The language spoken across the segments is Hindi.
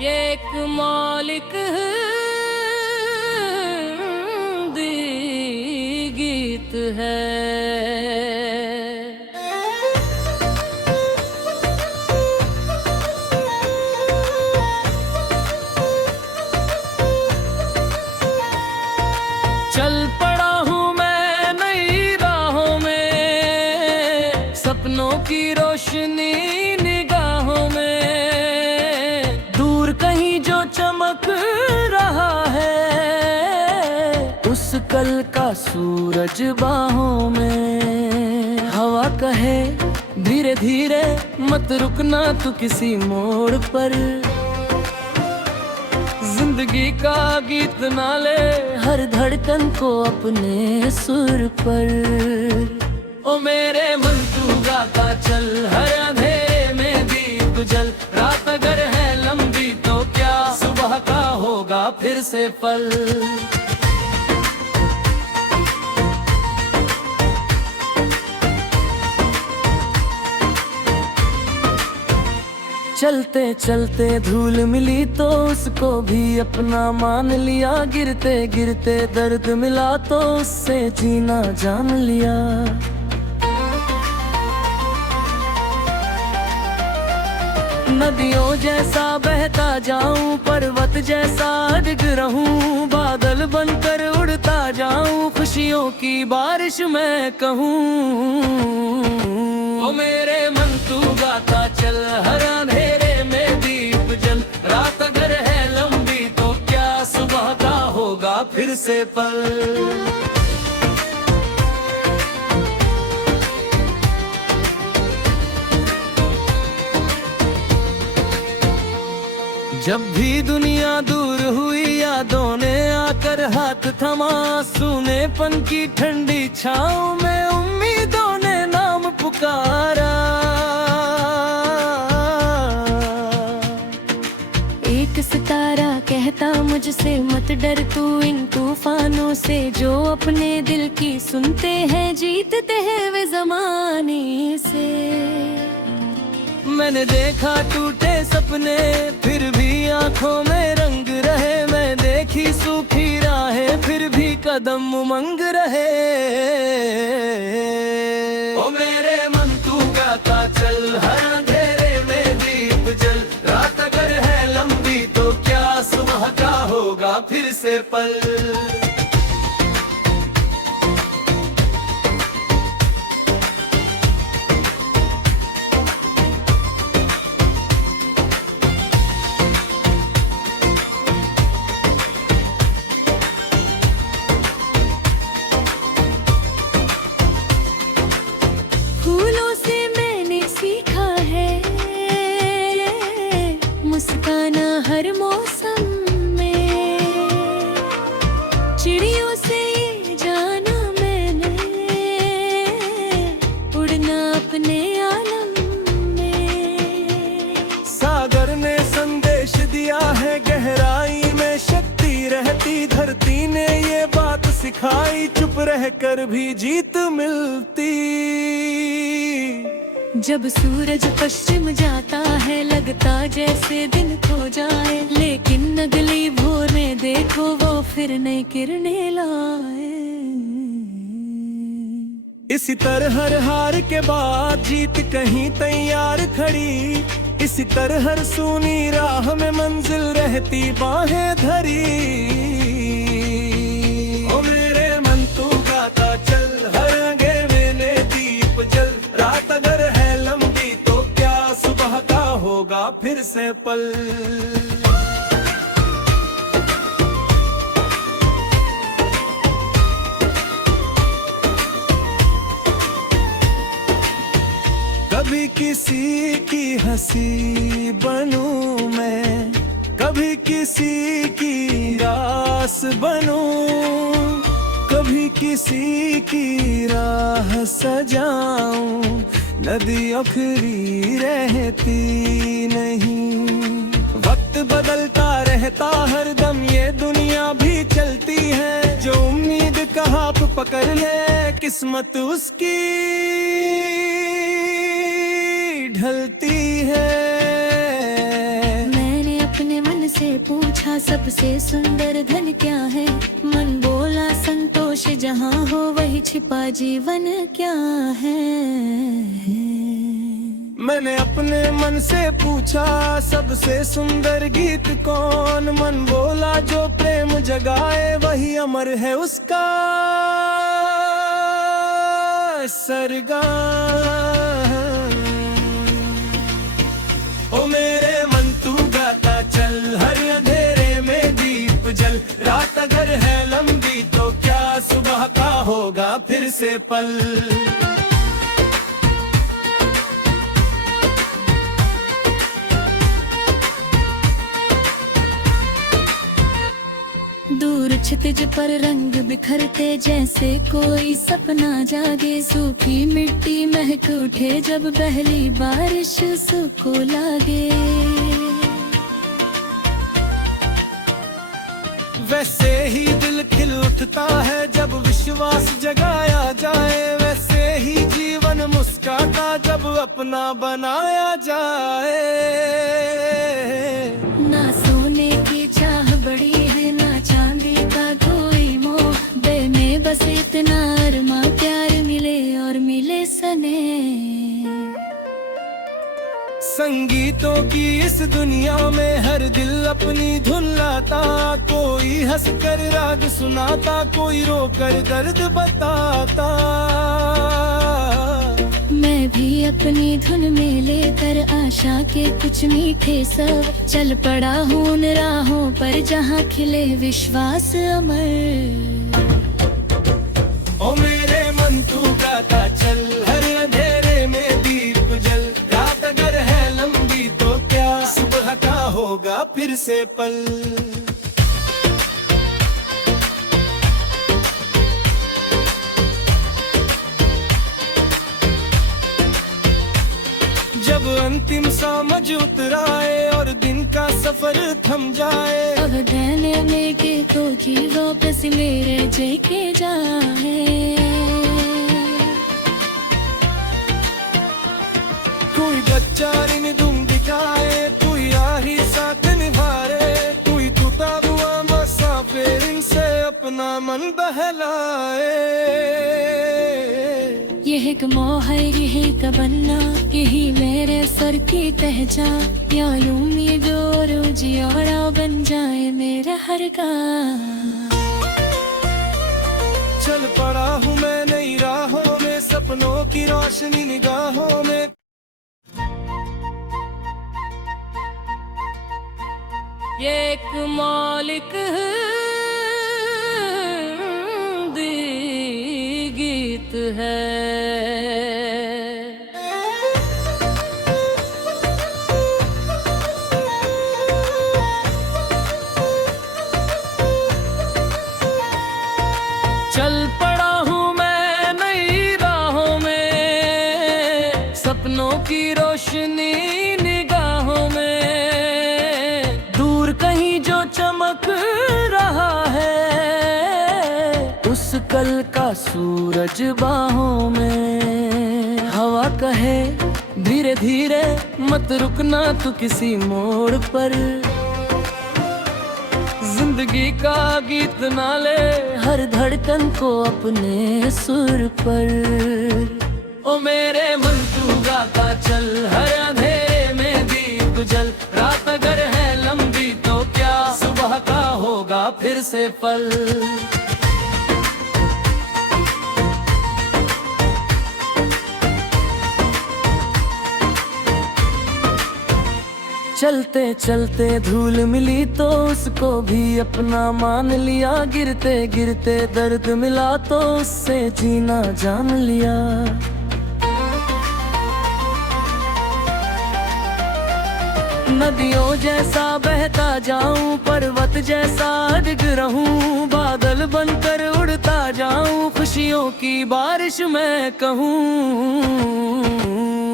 ये एक मौलिक दी गीत है। चल पड़ा हूँ मैं नई राहों में, सपनों की रोशनी निगाहों में। दूर कहीं जो चमक रहा है, उस कल का सूरज बाहों में। हवा कहे धीरे धीरे मत रुकना तू किसी मोड़ पर। जिंदगी का गीत ना ले हर धड़कन को अपने सुर पर। ओ मेरे मन तू गाता चल, हर अंधेरे में दीप जल। रात अगर है लंबी तो क्या सुबह का होगा फिर से पल। चलते चलते धूल मिली तो उसको भी अपना मान लिया। गिरते गिरते दर्द मिला तो उससे जीना जान लिया। नदियों जैसा बहता जाऊं, पर्वत जैसा डिग रहूं। बादल बनकर उड़ता जाऊं, खुशियों की बारिश मैं कहूं। ओ मेरे मन तू गाता चल, हर अंधेरे में दीप जल। रात अगर है लंबी तो क्या सुबह का होगा फिर से पल। जब भी दुनिया दूर हुई, यादों ने आकर हाथ थमा। सूनेपन की ठंडी छाँव में उम्मीदों ने नाम पुकारा। एक सितारा कहता मुझसे मत डर तू इन तूफानों से। जो अपने दिल की सुनते हैं जीतते हैं वे जमाने से। मैंने देखा टूटे सपने फिर भी आंखों में रंग रहे। मैं देखी सूखी राहें फिर भी कदम उमंग रहे। ओ मेरे मन तू गाता चल, हर अंधेरे में दीप जल। रात अगर है लंबी तो क्या सुबह का होगा फिर से पल। फूलों से मैंने सीखा है मुस्काना हर मौसम में। चिड़ियों से ये जाना मैंने उड़ना अपने आलम में। सागर ने संदेश दिया है गहराई में शक्ति रहती। धरती ने ये बात सिखाई चुप रहकर भी जीत मिलती। जब सूरज पश्चिम जाता है लगता जैसे दिन खो जाए। लेकिन अगली भोर में देखो वो फिर नई किरणें लाए। इसी तरह हर हार के बाद जीत कहीं तैयार खड़ी। इसी तरह हर सूनी राह में मंजिल रहती बाहें धरी। ओ मेरे मन तू गाता चल, हर अंधेरे में दीप जल। रात अगर है लंबी तो क्या सुबह का होगा फिर से पल। कभी किसी की हंसी बनूं मैं, कभी किसी की आस बनूं। कभी किसी की राह सजाऊं, नदी आखिरी रहती नहीं। वक्त बदलता रहता हर दम ये दुनिया भी चलती है। जो उम्मीद का हाथ पकड़ ले किस्मत उसकी ढलती है। मैंने अपने मन सबसे सुंदर धन क्या है, मन बोला संतोष जहाँ हो वही छिपा जीवन क्या है। मैंने अपने मन से पूछा सबसे सुंदर गीत कौन, मन बोला जो प्रेम जगाए वही अमर है उसका सरगाम। ओ मेरे मन तू गाता चल, हर अंधेरे में दीप जल, रात अगर है लंबी तो क्या सुबह का होगा फिर से पल। दूर क्षितिज पर रंग बिखरते जैसे कोई सपना जागे, सूखी मिट्टी महक उठे जब पहली बारिश सुको लागे। वैसे ही दिल खिल उठता है जब विश्वास जगाया जाए, वैसे ही जीवन मुस्काता जब अपना बनाया जाए। ना सोने की चाह बड़ी है ना चांदी का कोई मोह, दिल में बस इतना अरमा प्यार मिले और मिले सने। संगीतों की इस दुनिया में हर दिल अपनी धुन लाता, कोई हंसकर राग सुनाता, कोई रोकर दर्द बताता। मैं भी अपनी धुन में लेकर आशा के कुछ मीठे स्वर, चल पड़ा हूँ उन राहों पर जहाँ खिले विश्वास अमर। ओ मेरे मन तू गाता चल, हर अंधेरे में दीप जल, रात अगर है लंबी तो क्या सुबह का होगा फिर से पल। जब अंतिम समझ उतराए और दिन का सफर थम जाए, अब देने में के तो जी वापस मेरे जेके जाए। कोई बच्चा रिन दुम दिखाए, कोई आही साथ निभारे, कोई टूटा हुआ मुसाफिर से अपना मन बहलाए। यह एक मोहर यही तमन्ना, यही मेरे सर की पहचान, या उम्मीद और उजियारा बन जाए मेरा हर गाँव। चल पड़ा हूँ मैं नई राहों में, सपनों की रोशनी निगाहों में। ये एक मौलिक गीत है। चल पड़ा हूँ मैं नई राहों में, सपनों की रोशनी निगाहों में, दूर कहीं जो चमक रहा है उस कल का सूरज बाहों में। हवा कहे धीरे धीरे मत रुकना तू किसी मोड़ पर, जिंदगी का गीत ना ले हर धड़कन को अपने सुर पर। ओ मेरे मन तू गाता चल, हर अंधेरे में दीप जल, रात अगर है लंबी तो क्या सुबह का होगा फिर से पल। चलते चलते धूल मिली तो उसको भी अपना मान लिया, गिरते गिरते दर्द मिला तो उससे जीना जान लिया। नदियों जैसा बहता जाऊं, पर्वत जैसा डिग रहूं, बादल बनकर उड़ता जाऊं, खुशियों की बारिश मैं कहूं।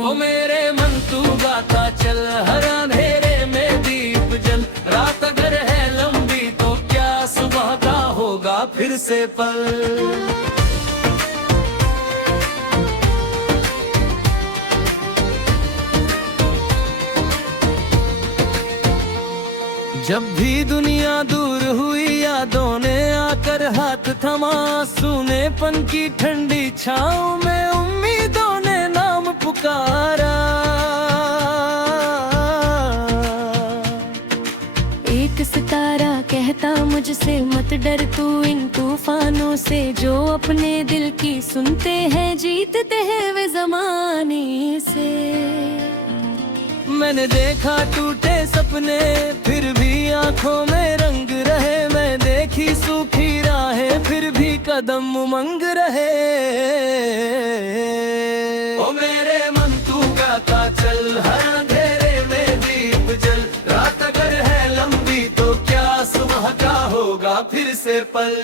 ओ मेरे मन तू गाता चल, हर अंधेरे में दीप जल, रात अगर है लंबी तो क्या सुबह का होगा फिर से पल। जब भी दुनिया दूर हुई यादों ने आकर हाथ थमा, सूनेपन की ठंडी छाँव में उम्मीदों ने नाम पुकारा। एक सितारा कहता मुझसे मत डर तू इन तूफानों से, जो अपने दिल की सुनते हैं जीतते हैं वे जमाने से। मैंने देखा टूटे सपने फिर भी आंखों में रंग रहे, मैं देखी सूखी राहें फिर भी कदम उमंग रहे। ओ मेरे मन तू गाता चल, हर अंधेरे में दीप जल, रात अगर है लंबी तो क्या सुबह का होगा फिर से पल।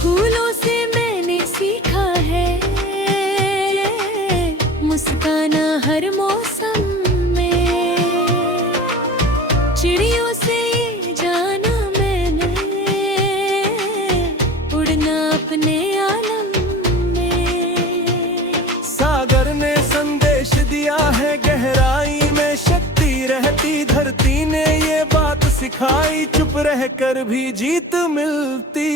फूलों से मैंने सीखा है मुस्काना हर मौसम में, चिड़ियों से ये जाना मैंने उड़ना अपने आलम में। सागर ने संदेश दिया है गहराई में शक्ति रहती, धरती ने ये बात सिखाई चुप रहकर भी जीत मिलती।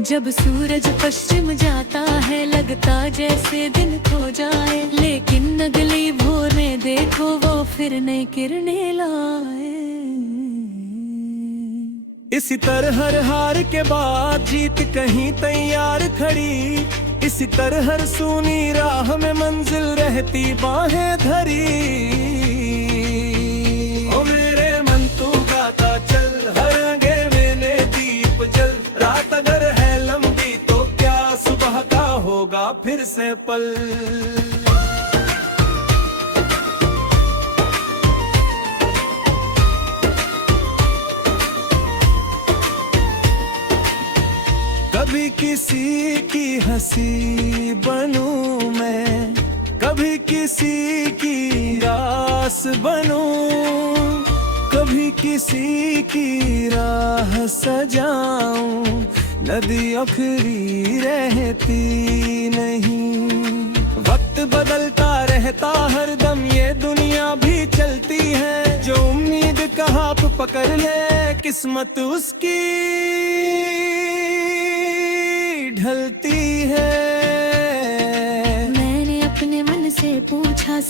जब सूरज पश्चिम जाता है लगता जैसे दिन खो जाए, लेकिन अगली भोर में देखो वो फिर नई किरणें लाए। इसी तरह हर हार के बाद जीत कहीं तैयार खड़ी, इसी तरह हर सूनी राह में मंजिल रहती बाहें धरी। ओ मेरे मन तू गाता चल, हर अंधेरे में दीप जल, रात अगर है लंबी तो क्या सुबह का होगा फिर से पल। कभी किसी की हंसी बनूं मैं, कभी किसी की रास बनूं, कभी किसी की राह सजाऊं, नदी आखिरी रहती नहीं। वक्त बदलता रहता हर दम ये दुनिया भी चलती है, जो उम्मीद का हाथ पकड़ ले किस्मत उसकी ढलती है। मैंने अपने मन से पूछा